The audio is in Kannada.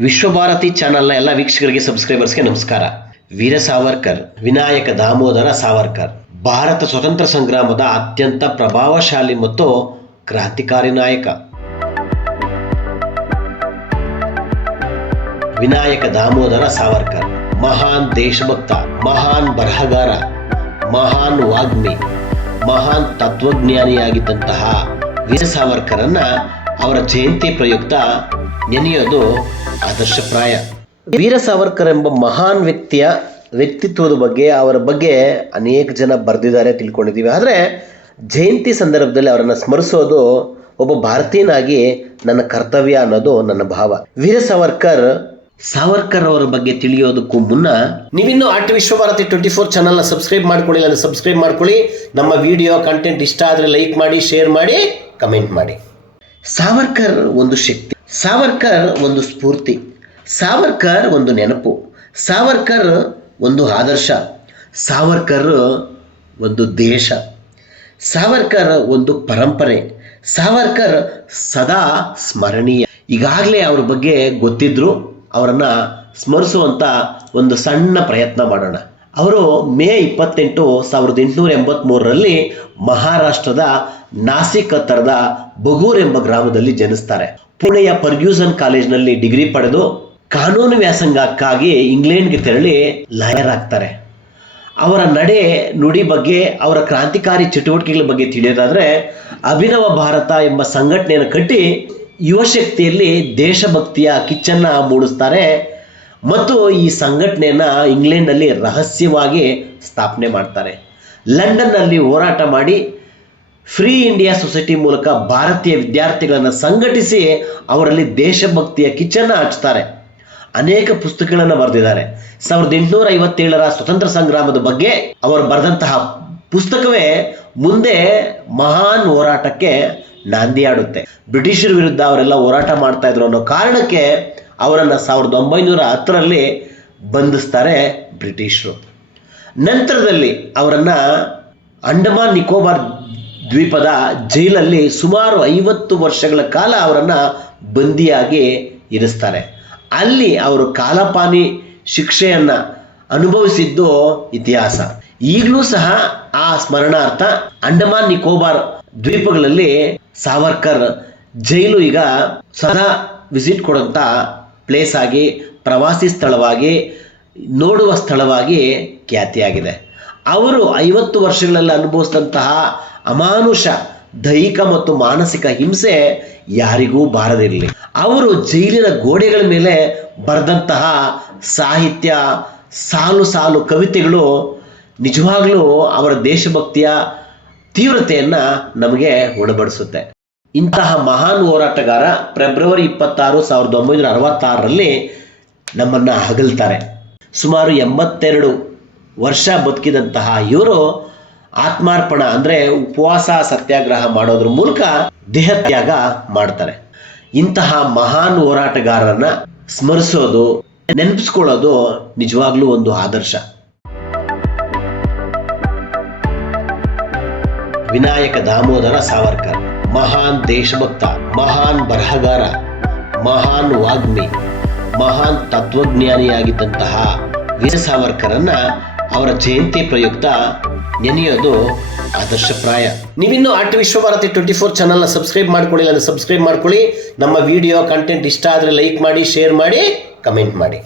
ವಿಶ್ವಭಾರತಿ ಚಾನೆಲ್ನ ಎಲ್ಲ ವೀಕ್ಷಕರಿಗೆ ಸಬ್ಸ್ಕ್ರೈಬರ್ಸ್ಗೆ ನಮಸ್ಕಾರ. ವೀರ ಸಾವರ್ಕರ್, ವಿನಾಯಕ ದಾಮೋದರ ಸಾವರ್ಕರ್ ಭಾರತ ಸ್ವತಂತ್ರ ಸಂಗ್ರಾಮದ ಅತ್ಯಂತ ಪ್ರಭಾವಶಾಲಿ ಮತ್ತು ಕ್ರಾಂತಿಕಾರಿ ನಾಯಕ. ವಿನಾಯಕ ದಾಮೋದರ ಸಾವರ್ಕರ್ ಮಹಾನ್ ದೇಶಭಕ್ತ, ಮಹಾನ್ ಬರಹಗಾರ, ಮಹಾನ್ ವಾಗ್ಮಿ, ಮಹಾನ್ ತತ್ವಜ್ಞಾನಿಯಾಗಿದ್ದಂತಹ ವೀರ ಸಾವರ್ಕರನ್ನ ಅವರ ಜಯಂತಿ ಪ್ರಯುಕ್ತ ನೆನೆಯೋದು ಆದರ್ಶಪ್ರಾಯ. ವೀರ ಸಾವರ್ಕರ್ ಎಂಬ ಮಹಾನ್ ವ್ಯಕ್ತಿತ್ವದ ಬಗ್ಗೆ, ಅವರ ಬಗ್ಗೆ ಅನೇಕ ಜನ ಬರೆದಿದ್ದಾರೆ, ತಿಳ್ಕೊಂಡಿದ್ದೀವಿ. ಆದರೆ ಜಯಂತಿ ಸಂದರ್ಭದಲ್ಲಿ ಅವರನ್ನು ಸ್ಮರಿಸೋದು ಒಬ್ಬ ಭಾರತೀಯನಾಗಿ ನನ್ನ ಕರ್ತವ್ಯ ಅನ್ನೋದು ನನ್ನ ಭಾವ. ವೀರ ಸಾವರ್ಕರ್ ಅವರ ಬಗ್ಗೆ ತಿಳಿಯೋದಕ್ಕೂ ಮುನ್ನ ನೀವಿನ್ನೂ ಆರ್ಟ್ ವಿಶ್ವಭಾರತಿ 24 ಚಾನಲ್ನ ಸಬ್ಸ್ಕ್ರೈಬ್ ಮಾಡ್ಕೊಳ್ಳಿಲ್ಲ ಅಂದರೆ ಸಬ್ಸ್ಕ್ರೈಬ್ ಮಾಡ್ಕೊಳ್ಳಿ. ನಮ್ಮ ವಿಡಿಯೋ ಕಂಟೆಂಟ್ ಇಷ್ಟ ಆದರೆ ಲೈಕ್ ಮಾಡಿ, ಶೇರ್ ಮಾಡಿ, ಕಮೆಂಟ್ ಮಾಡಿ. ಸಾವರ್ಕರ್ ಒಂದು ಶಕ್ತಿ, ಸಾವರ್ಕರ್ ಒಂದು ಸ್ಫೂರ್ತಿ, ಸಾವರ್ಕರ್ ಒಂದು ನೆನಪು, ಸಾವರ್ಕರ್ ಒಂದು ಆದರ್ಶ, ಸಾವರ್ಕರ್ ಒಂದು ದೇಶ, ಸಾವರ್ಕರ್ ಒಂದು ಪರಂಪರೆ, ಸಾವರ್ಕರ್ ಸದಾ ಸ್ಮರಣೀಯ. ಈಗಾಗಲೇ ಅವ್ರ ಬಗ್ಗೆ ಗೊತ್ತಿದ್ರು, ಅವರನ್ನು ಸ್ಮರಿಸುವಂಥ ಒಂದು ಸಣ್ಣ ಪ್ರಯತ್ನ ಮಾಡೋಣ. ಅವರು ಮೇ 28, 1883ರಲ್ಲಿ ಮಹಾರಾಷ್ಟ್ರದ ನಾಸಿಕ್ ಹತ್ತಿರದ ಬಗೂರ್ ಎಂಬ ಗ್ರಾಮದಲ್ಲಿ ಜನಿಸ್ತಾರೆ. ಪುಣೆಯ ಫರ್ಗ್ಯೂಸನ್ ಕಾಲೇಜ್ನಲ್ಲಿ ಡಿಗ್ರಿ ಪಡೆದು ಕಾನೂನು ವ್ಯಾಸಂಗಕ್ಕಾಗಿ ಇಂಗ್ಲೆಂಡ್ಗೆ ತೆರಳಿ ಲಾಯರ್ ಆಗ್ತಾರೆ. ಅವರ ನಡೆ ನುಡಿ ಬಗ್ಗೆ, ಅವರ ಕ್ರಾಂತಿಕಾರಿ ಚಟುವಟಿಕೆಗಳ ಬಗ್ಗೆ ತಿಳಿಯೋದಾದರೆ, ಅಭಿನವ ಭಾರತ ಎಂಬ ಸಂಘಟನೆಯನ್ನು ಕಟ್ಟಿ ಯುವಶಕ್ತಿಯಲ್ಲಿ ದೇಶಭಕ್ತಿಯ ಕಿಚ್ಚನ್ನು ಮೂಡಿಸ್ತಾರೆ ಮತ್ತು ಈ ಸಂಘಟನೆಯನ್ನು ಇಂಗ್ಲೆಂಡ್ನಲ್ಲಿ ರಹಸ್ಯವಾಗಿ ಸ್ಥಾಪನೆ ಮಾಡ್ತಾರೆ. ಲಂಡನ್ನಲ್ಲಿ ಹೋರಾಟ ಮಾಡಿ ಫ್ರೀ ಇಂಡಿಯಾ ಸೊಸೈಟಿ ಮೂಲಕ ಭಾರತೀಯ ವಿದ್ಯಾರ್ಥಿಗಳನ್ನು ಸಂಘಟಿಸಿ ಅವರಲ್ಲಿ ದೇಶಭಕ್ತಿಯ ಕಿಚ್ಚನ್ನು ಹಚ್ತಾರೆ. ಅನೇಕ ಪುಸ್ತಕಗಳನ್ನು ಬರೆದಿದ್ದಾರೆ. 1857ರ ಸ್ವತಂತ್ರ ಸಂಗ್ರಾಮದ ಬಗ್ಗೆ ಅವರು ಬರೆದಂತಹ ಪುಸ್ತಕವೇ ಮುಂದೆ ಮಹಾನ್ ಹೋರಾಟಕ್ಕೆ ನಾಂದಿಯಾಡುತ್ತೆ. ಬ್ರಿಟಿಷರ ವಿರುದ್ಧ ಅವರೆಲ್ಲ ಹೋರಾಟ ಮಾಡ್ತಾ ಇದ್ರು ಅನ್ನೋ ಕಾರಣಕ್ಕೆ ಅವರನ್ನು 1910ರಲ್ಲಿ ಬಂಧಿಸ್ತಾರೆ ಬ್ರಿಟಿಷರು. ನಂತರದಲ್ಲಿ ಅವರನ್ನು ಅಂಡಮಾನ್ ನಿಕೋಬಾರ್ ದ್ವೀಪದ ಜೈಲಲ್ಲಿ ಸುಮಾರು 50 ವರ್ಷಗಳ ಕಾಲ ಅವರನ್ನು ಬಂದಿಯಾಗಿ ಇರಿಸ್ತಾರೆ. ಅಲ್ಲಿ ಅವರು ಕಾಲಪಾನಿ ಶಿಕ್ಷೆಯನ್ನು ಅನುಭವಿಸಿದ್ದು ಇತಿಹಾಸ. ಈಗಲೂ ಸಹ ಆ ಸ್ಮರಣಾರ್ಥ ಅಂಡಮಾನ್ ನಿಕೋಬಾರ್ ದ್ವೀಪಗಳಲ್ಲಿ ಸಾವರ್ಕರ್ ಜೈಲು ಈಗ ಸದಾ ವಿಸಿಟ್ ಕೊಡುವಂಥ ಪ್ಲೇಸ್ ಆಗಿ, ಪ್ರವಾಸಿ ಸ್ಥಳವಾಗಿ, ನೋಡುವ ಸ್ಥಳವಾಗಿ ಖ್ಯಾತಿಯಾಗಿದೆ. ಅವರು 50 ವರ್ಷಗಳಲ್ಲಿ ಅನುಭವಿಸಿದಂತಹ ಅಮಾನುಷ ದೈಹಿಕ ಮತ್ತು ಮಾನಸಿಕ ಹಿಂಸೆ ಯಾರಿಗೂ ಬಾರದಿರಲಿ. ಅವರು ಜೈಲಿನ ಗೋಡೆಗಳ ಮೇಲೆ ಬರೆದಂತಹ ಸಾಹಿತ್ಯ, ಸಾಲು ಸಾಲು ಕವಿತೆಗಳು ನಿಜವಾಗ್ಲೂ ಅವರ ದೇಶಭಕ್ತಿಯ ತೀವ್ರತೆಯನ್ನು ನಮಗೆ ಉಣಬಡಿಸುತ್ತೆ. ಇಂತಹ ಮಹಾನ್ ಹೋರಾಟಗಾರ ಫೆಬ್ರವರಿ 26, 1966ರಲ್ಲಿ ನಮ್ಮನ್ನು ಅಗಲ್ತಾರೆ. ಸುಮಾರು 82 ವರ್ಷ ಬದುಕಿದಂತಹ ಇವರು ಆತ್ಮಾರ್ಪಣ ಅಂದರೆ ಉಪವಾಸ ಸತ್ಯಾಗ್ರಹ ಮಾಡೋದ್ರ ಮೂಲಕ ದೇಹತ್ಯಾಗ ಮಾಡ್ತಾರೆ. ಇಂತಹ ಮಹಾನ್ ಹೋರಾಟಗಾರರನ್ನ ಸ್ಮರಿಸೋದು, ನೆನಪಿಸ್ಕೊಳ್ಳೋದು ನಿಜವಾಗ್ಲೂ ಒಂದು ಆದರ್ಶ. ವಿನಾಯಕ ದಾಮೋದರ ಸಾವರ್ಕರ್ ಮಹಾನ್ ದೇಶಭಕ್ತ, ಮಹಾನ್ ಬರಹಗಾರ, ಮಹಾನ್ ವಾಗ್ಮಿ, ಮಹಾನ್ ತತ್ವಜ್ಞಾನಿಯಾಗಿದ್ದಂತಹ ವೀರ ಸಾವರ್ಕರನ್ನ ಅವರ ಜಯಂತಿ ಪ್ರಯುಕ್ತ ನೆನೆಯೋದು ಆದರ್ಶಪ್ರಾಯ. ನೀವಿನ್ನೂ ಆರ್ಟ್ ವಿಶ್ವಭಾರತಿ 24 ಚಾನಲ್ನ ಸಬ್ಸ್ಕ್ರೈಬ್ ಮಾಡ್ಕೊಳ್ಳಿಲ್ಲ ಅಂದರೆ ಸಬ್ಸ್ಕ್ರೈಬ್ ಮಾಡ್ಕೊಳ್ಳಿ. ನಮ್ಮ ವಿಡಿಯೋ ಕಂಟೆಂಟ್ ಇಷ್ಟ ಆದರೆ ಲೈಕ್ ಮಾಡಿ, ಶೇರ್ ಮಾಡಿ, ಕಮೆಂಟ್ ಮಾಡಿ.